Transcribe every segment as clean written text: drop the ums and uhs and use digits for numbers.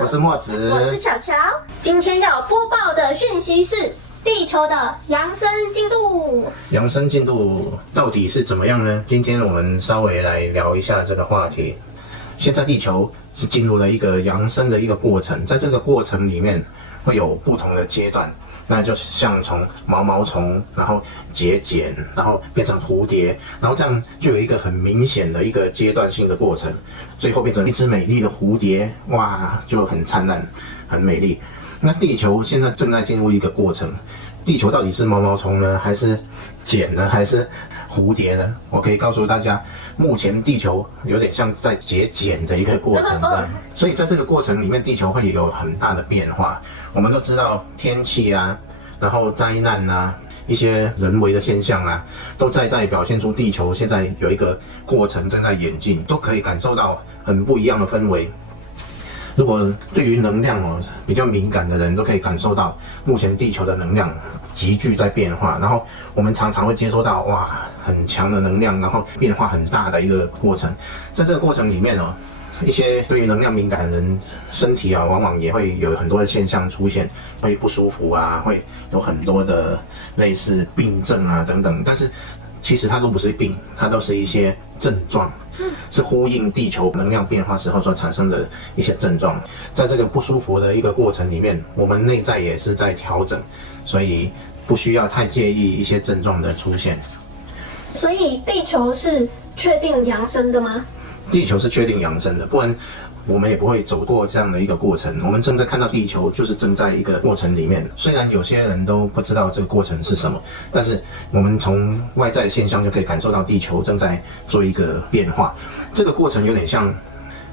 我是墨子，我是巧巧。今天要播报的讯息是地球的扬升进度。扬升进度到底是怎么样呢？今天我们稍微来聊一下这个话题。现在地球是进入了一个扬升的一个过程，在这个过程里面会有不同的阶段。那就像从毛虫，然后节茧，然后变成蝴蝶，然后这样就有一个很明显的一个阶段性的过程，最后变成一只美丽的蝴蝶，哇，就很灿烂，很美丽。那地球现在正在进入一个过程，地球到底是毛虫呢，还是茧呢，还是蝴蝶呢？我可以告诉大家，目前地球有点像在结茧的一个过程这样，所以在这个过程里面，地球会有很大的变化。我们都知道天气啊，然后灾难啊，一些人为的现象啊，都在表现出地球现在有一个过程正在演进，都可以感受到很不一样的氛围。如果对于能量比较敏感的人，都可以感受到目前地球的能量急剧在变化，然后我们常常会接收到很强的能量，然后变化很大的一个过程。在这个过程里面一些对于能量敏感的人，身体往往也会有很多的现象出现，会不舒服啊，会有很多的类似病症啊等等。但是其实它都不是病，它都是一些症状，是呼应地球能量变化时候所产生的一些症状。在这个不舒服的一个过程里面，我们内在也是在调整，所以不需要太介意一些症状的出现。所以地球是确定扬升的吗？地球是确定扬升的，不然我们也不会走过这样的一个过程。我们正在看到地球就是正在一个过程里面，虽然有些人都不知道这个过程是什么，但是我们从外在现象就可以感受到地球正在做一个变化。这个过程有点像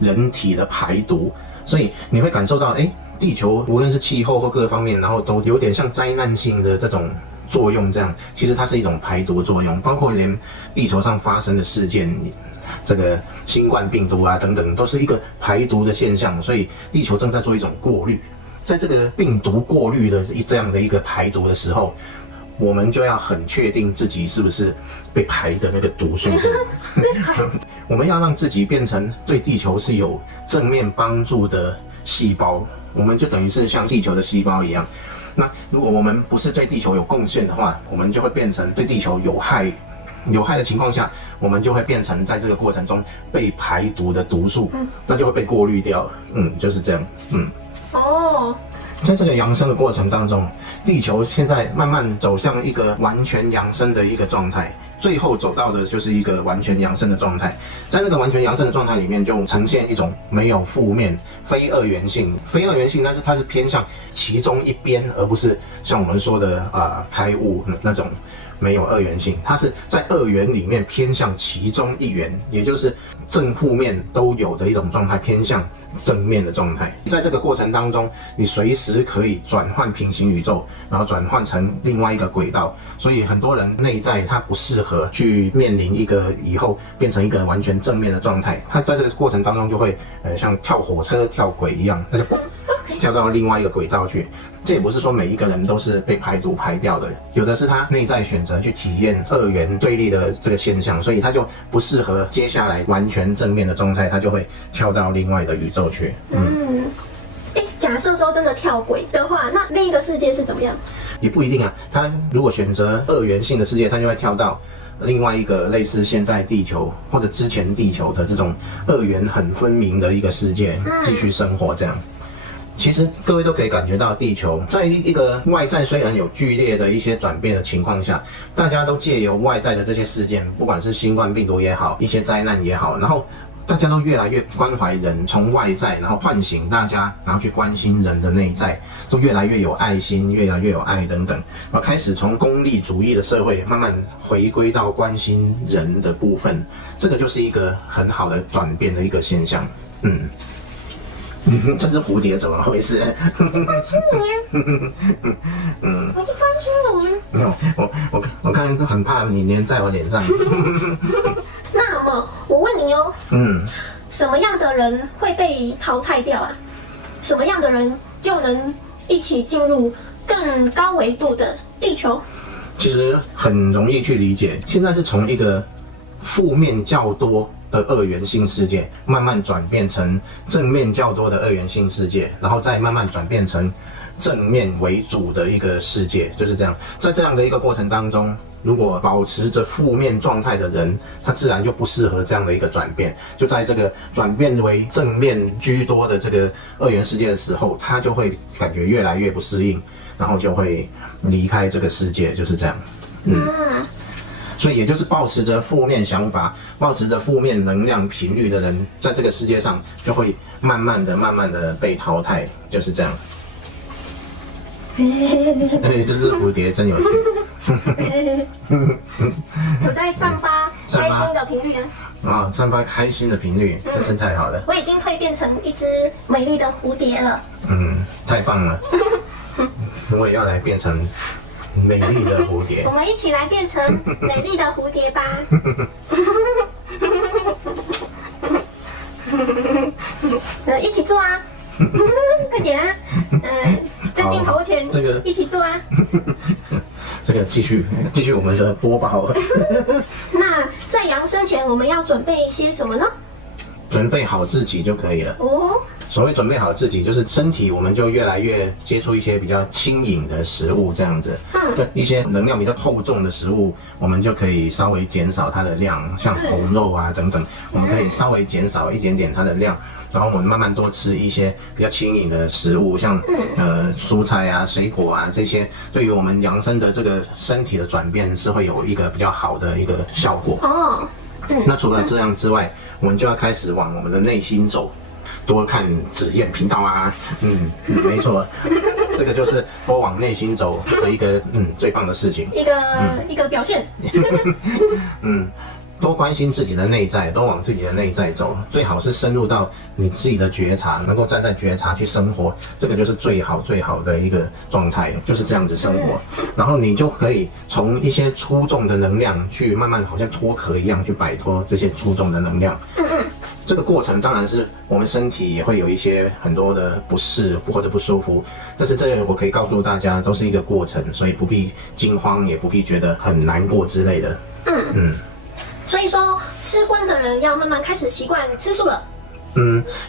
人体的排毒，所以你会感受到地球无论是气候或各方面，然后都有点像灾难性的这种作用这样。其实它是一种排毒作用，包括连地球上发生的事件，这个新冠病毒啊等等，都是一个排毒的现象，所以地球正在做一种过滤。在这个病毒过滤的这样的一个排毒的时候，我们就要很确定自己是不是被排的那个毒素。我们要让自己变成对地球是有正面帮助的细胞，我们就等于是像地球的细胞一样。那如果我们不是对地球有贡献的话，我们就会变成对地球有害的情况下，我们就会变成在这个过程中被排毒的毒素，那就会被过滤掉。就是这样。在这个扬升的过程当中，地球现在慢慢走向一个完全扬升的一个状态，最后走到的就是一个完全扬升的状态。在那个完全扬升的状态里面，就呈现一种没有负面、非二元性。非二元性，但是它是偏向其中一边，而不是像我们说的开悟那种没有二元性。它是在二元里面偏向其中一元，也就是正负面都有的一种状态，偏向正面的状态。在这个过程当中，你随时可以转换平行宇宙，然后转换成另外一个轨道。所以很多人内在他不适合去面临一个以后变成一个完全正面的状态，他在这个过程当中就会像跳火车跳轨一样，他就跳到另外一个轨道去。这也不是说每一个人都是被排毒排掉的，有的是他内在选择去体验二元对立的这个现象，所以他就不适合接下来完全正面的状态，他就会跳到另外的宇宙去。假设说真的跳轨的话，那另一个世界是怎么样？也不一定啊，他如果选择二元性的世界，他就会跳到另外一个类似现在地球或者之前地球的这种二元很分明的一个世界继续生活这样。其实各位都可以感觉到，地球在一个外在虽然有剧烈的一些转变的情况下，大家都借由外在的这些事件，不管是新冠病毒也好，一些灾难也好，然后大家都越来越关怀人，从外在然后唤醒大家，然后去关心人的内在，都越来越有爱心，越来越有爱等等，然后开始从功利主义的社会慢慢回归到关心人的部分，这个就是一个很好的转变的一个现象。这只蝴蝶怎么回事？关心你我去关心你。我看很怕你粘在我脸上。那么我问你什么样的人会被淘汰掉啊？什么样的人就能一起进入更高维度的地球？其实很容易去理解，现在是从一个负面较多的二元性世界，慢慢转变成正面较多的二元性世界，然后再慢慢转变成正面为主的一个世界，就是这样。在这样的一个过程当中，如果保持着负面状态的人，他自然就不适合这样的一个转变。就在这个转变为正面居多的这个二元世界的时候，他就会感觉越来越不适应，然后就会离开这个世界，就是这样。所以也就是抱持着负面想法、抱持着负面能量频率的人，在这个世界上就会慢慢的被淘汰，就是这样。这只蝴蝶真有趣。我在散发开心的频率啊！散发开心的频率，真是太好了。我已经蜕变成一只美丽的蝴蝶了。太棒了。我也要来变成美丽的蝴蝶。我们一起来变成美丽的蝴蝶吧。一起做啊！快点啊！在镜头前，这个一起做啊！这个继续我们的播报。那在扬升前，我们要准备一些什么呢？准备好自己就可以了。所谓准备好自己，就是身体我们就越来越接触一些比较轻盈的食物，这样子。对，一些能量比较厚重的食物，我们就可以稍微减少它的量，像红肉啊等等，我们可以稍微减少一点点它的量。然后我们慢慢多吃一些比较轻盈的食物，像蔬菜啊、水果啊这些，对于我们扬升的这个身体的转变是会有一个比较好的一个效果。那除了这样之外，我们就要开始往我们的内心走，多看紫燕频道啊。没错，这个就是多往内心走的一个最棒的事情，一个表现。多关心自己的内在，多往自己的内在走，最好是深入到你自己的觉察，能够站在觉察去生活，这个就是最好的一个状态，就是这样子生活。然后你就可以从一些粗重的能量去慢慢好像脱壳一样去摆脱这些粗重的能量。这个过程当然是我们身体也会有一些很多的不适或者不舒服，但是这个我可以告诉大家都是一个过程，所以不必惊慌，也不必觉得很难过之类的。所以说，吃荤的人要慢慢开始习惯吃素了。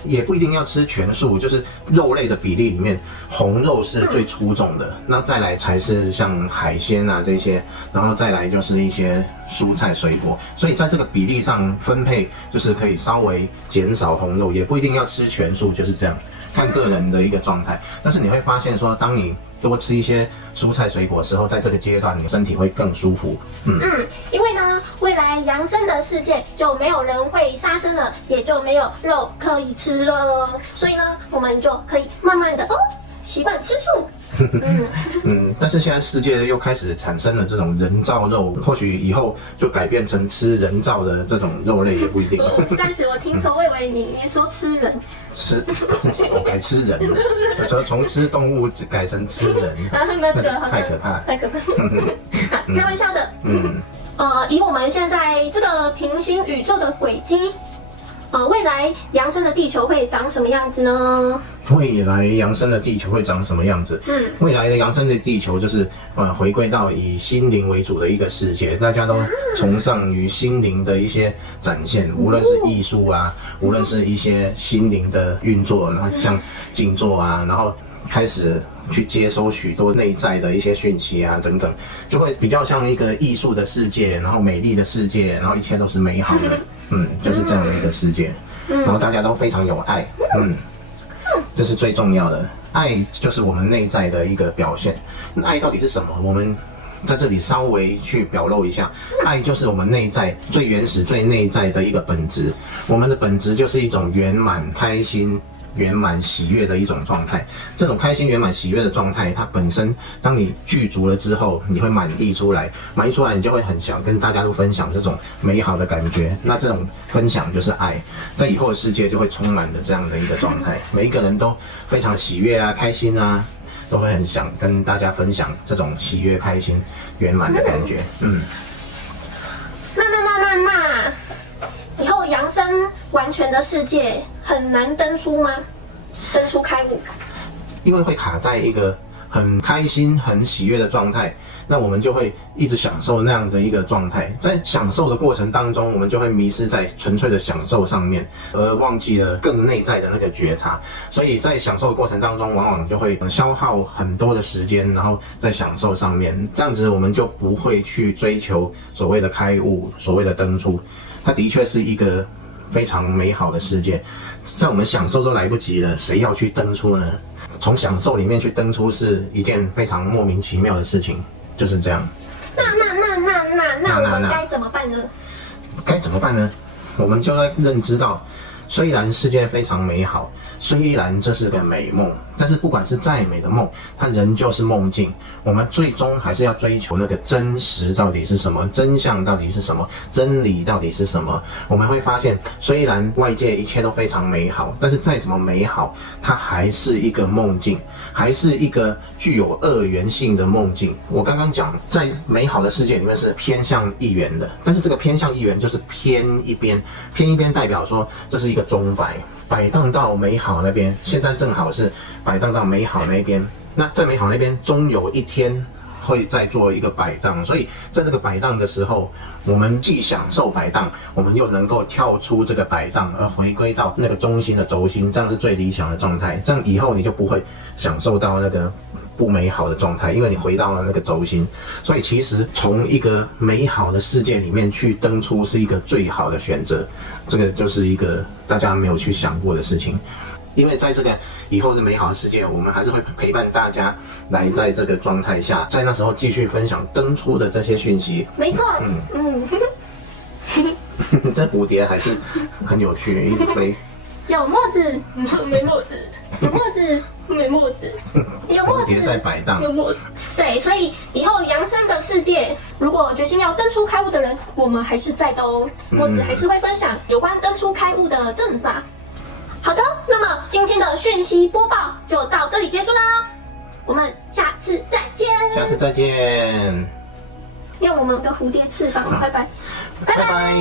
也不一定要吃全素，就是肉类的比例里面，红肉是最出众的，那再来才是像海鲜啊这些，然后再来就是一些蔬菜水果，所以在这个比例上分配，就是可以稍微减少红肉，也不一定要吃全素，就是这样，看个人的一个状态。但是你会发现说，当你多吃一些蔬菜水果的时候，在这个阶段你身体会更舒服。因为呢，未来扬升的世界就没有人会杀生了，也就没有肉可以吃了，所以呢，我们就可以慢慢的习惯吃素。但是现在世界又开始产生了这种人造肉，或许以后就改变成吃人造的这种肉类也不一定。暂时我听错，我以为你说吃人，我改吃人，就从吃动物改成吃人，那这个好像太可怕，太可怕。开玩笑的。以我们现在这个平行宇宙的轨迹，未来扬升的地球会长什么样子呢？未来扬升的地球会长什么样子？未来的扬升的地球就是回归到以心灵为主的一个世界，大家都崇尚于心灵的一些展现，无论是艺术啊，无论是一些心灵的运作，然后像静坐啊，然后开始去接收许多内在的一些讯息啊等等，就会比较像一个艺术的世界，然后美丽的世界，然后一切都是美好的，就是这样的一个世界，然后大家都非常有爱，这是最重要的。爱就是我们内在的一个表现。爱到底是什么？我们在这里稍微去表露一下，爱就是我们内在最原始、最内在的一个本质。我们的本质就是一种圆满、开心、圆满喜悦的一种状态。这种开心圆满喜悦的状态，它本身当你具足了之后，你会满溢出来，满溢出来你就会很想跟大家都分享这种美好的感觉。那这种分享就是爱，在以后的世界就会充满了这样的一个状态，每一个人都非常喜悦啊、开心啊，都会很想跟大家分享这种喜悦、开心、圆满的感觉。那以后扬升完全的世界很难登出吗？登出开悟？因为会卡在一个很开心、很喜悦的状态，那我们就会一直享受那样的一个状态。在享受的过程当中，我们就会迷失在纯粹的享受上面，而忘记了更内在的那个觉察。所以在享受的过程当中，往往就会消耗很多的时间，然后在享受上面，这样子我们就不会去追求所谓的开悟、所谓的登出。它的确是一个非常美好的世界，在我们享受都来不及了，谁要去登出呢？从享受里面去登出是一件非常莫名其妙的事情，就是这样。那我们该怎么办呢？该怎么办呢？我们就要认知到，虽然世界非常美好，虽然这是个美梦，但是不管是再美的梦，它仍旧是梦境。我们最终还是要追求那个真实到底是什么，真相到底是什么，真理到底是什么。我们会发现，虽然外界一切都非常美好，但是再怎么美好，它还是一个梦境，还是一个具有二元性的梦境。我刚刚讲，在美好的世界里面是偏向一元的，但是这个偏向一元就是偏一边，偏一边代表说这是一个钟摆。摆荡到美好那边，现在正好是摆荡到美好那边。那在美好那边，终有一天会再做一个摆荡。所以在这个摆荡的时候，我们既享受摆荡，我们又能够跳出这个摆荡，而回归到那个中心的轴心，这样是最理想的状态。这样以后你就不会享受到那个不美好的状态，因为你回到了那个轴心。所以其实从一个美好的世界里面去登出是一个最好的选择。这个就是一个大家没有去想过的事情。因为在这个以后的美好的世界，我们还是会陪伴大家来在这个状态下，在那时候继续分享登出的这些讯息。没错，这蝴蝶还是很有趣，一直飞。有墨子没墨子，有墨子没墨子，有墨子蝴蝶在摆荡，有墨子。对，所以以后扬升的世界，如果决心要登出开悟的人，我们还是在的哦。墨子还是会分享有关登出开悟的正法。好的，那么今天的讯息播报就到这里结束啦，我们下次再见。下次再见。用我们的蝴蝶翅膀，拜拜，拜拜。